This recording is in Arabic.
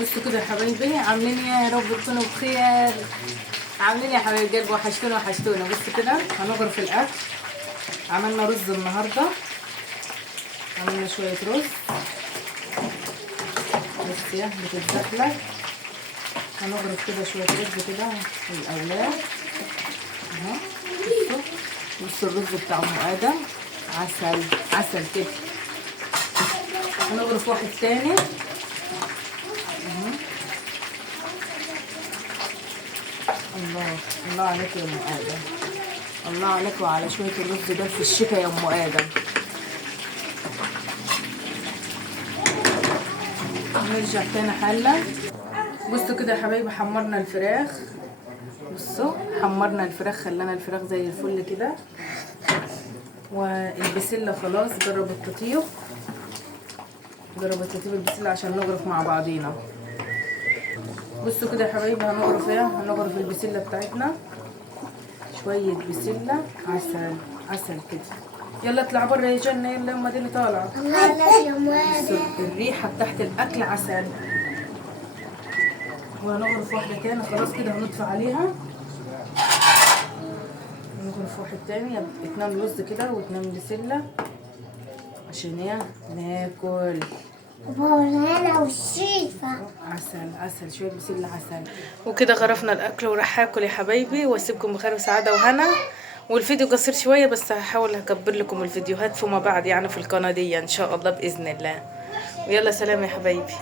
بصوا كده يا حبايبي، عاملين ايه؟ يا رب تكونوا بخير. عاملين ايه يا حبايب قلبي؟ وحشتونا وحشتونا. بصوا كده هنغرف الاكل. عملنا رز النهارده، عملنا شويه رز بس يا بتتزحلق. هنغرف كده شويه رز كده للاولاد اهو. بصوا الرز بتاع ام ادم عسل عسل كده. هنغرف واحد تاني. الله الله عليك يا ام ادم، الله عليك وعلى شويه الرز ده في الشتاء يا ام ادم. نرجع تاني حله. بصوا كده يا حبايبي، حمرنا الفراخ. بصوا حمرنا الفراخ، خلينا الفراخ زي الفل كده. والبسله خلاص جرب التطيب، جرب التطيب البسله عشان نغرف مع بعضينا. بصوا كده يا حبايبي، هنغرف ايه؟ هنغرف البسله بتاعتنا، شويه بسله عسل عسل كده. يلا اطلع بره يا جنه، يلا يما دي اللي طالعه. الريحه بتاعت الاكل عسل. وهنغرف واحده تاني خلاص كده، هنطفي عليها. هنغرف واحد تاني، 2 رز كده و2 بسله عشان ايه؟ ناكل. انا والشيفه عسل عسل، شويه بسله عسل. وكده غرفنا الاكل وراح اكل يا حبايبي، واسيبكم بخير وسعاده وهنا. والفيديو قصير شويه بس هحاول اكبر لكم الفيديوهات فيما بعد يعني في القناه دي ان شاء الله باذن الله. ويلا سلام يا حبايبي.